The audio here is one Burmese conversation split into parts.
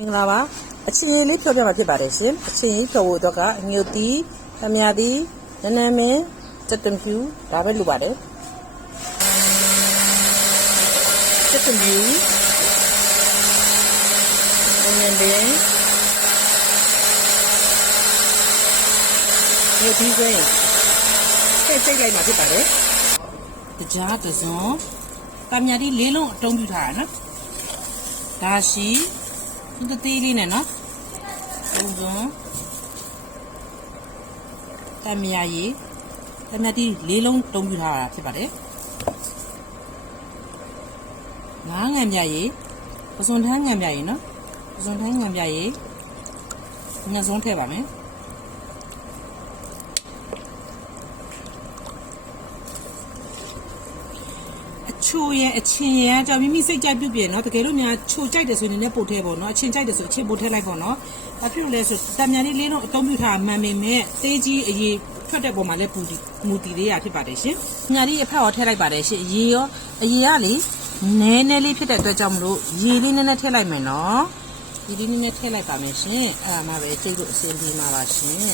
မင်္ဂလာပါအချင်းကြီးလေးပြောပြမှာဖြစ်ပါတယ်ရှင်အချင်းကြီးဖြော်ဖို့တော့ကငြုတ်တီးသမယာတီးနနမင်းစက်တံဖြူဒါပဲလိုပါတယ်စက်တံဖြူငင်းတယ်ဒီကွင်းစိတ်လိုက်မှာဖြစ်ပါတယ်ကြားတစုံသမယာတီးလေးလုံးအတုံးပြထားတာနော်ဒါရှိဒီတေးလေးနဲ့နော်သုံးစုံတမယာရီတမယာတီလေးလုံးတုံးပြထားတာဖြစ်ပါတယ်ငါးငံပြရီပစွန်ထန်းငံပြရီနော်ပစွန်ထန်းငံပြရီညစုံထည့်ပါမယ်ချိုရဲ့အချင်းရဲ့ကြောင့်မိမိစိတ်ကြိုက်ပြုတ်ပြဲเนาะတကယ်လို့များချိုကြိုက်တယ်ဆိုရင်လည်းပို့ထဲပေါ့เนาะအချင်းကြိုက်တယ်ဆိုအချင်းပို့ထဲလိုက်ပေါ့เนาะဘာဖြစ်လို့လဲဆိုတံမြန်လေးလုံးအတုံးပြထားမှန်ပေမဲ့သေးကြီးအရေးထွက်တဲ့ပုံမှာလည်းမူတည်လေးရဖြစ်ပါတယ်ရှင်ညာလေးအဖက်ရောထည့်လိုက်ပါတယ်ရှင်အရေးရောအရေးကလေနည်းနည်းလေးဖြစ်တဲ့အတွက်ကြောင့်မလို့ရေလေးနည်းနည်းထည့်လိုက်မယ်เนาะဒီလေးနည်းနည်းထည့်လိုက်ပါမယ်ရှင်အဲ့ဒါမှပဲကျိတ်လို့အစင်းပြေးမှာပါရှင်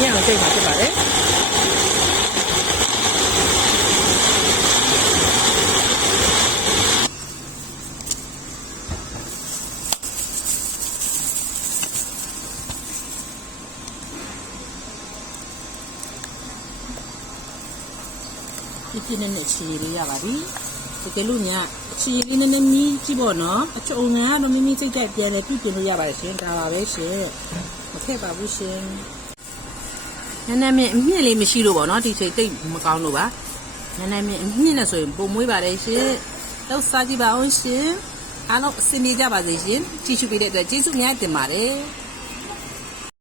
ညံ့အောင်စိတ်မှာဖြစ်ပါတယ်ဒီနေ့နဲ့ချီလေးရပါပြီတကယ်လို့ညချီလေးနည်းနည်းမြည်ကြည့်ပေါ့နော်အချုံငန်းကတော့မိမိစိတ်ကြိုက်ပြန်လဲပြုပြင်လို့ရပါတယ်ရှင်ဒါပါပဲရှင်မထည့်ပါဘူးရှင်နည်းနည်းမြင့်အမြင့်လေးမရှိလို့ပေါ့နော်ဒီချိန်တိတ်မကောင်းလို့ပါနည်းနည်းမြင့်အမြင့်နဲ့ဆိုရင်ပုံမွေးပါတယ်ရှင်တော့စားကြည့်ပါအောင်ရှင်အားလုံးအဆင်ပြေကြပါစေရှင်ကြည့်ရှုပေးတဲ့အတွက်ကျေးဇူးများတင်ပါတယ်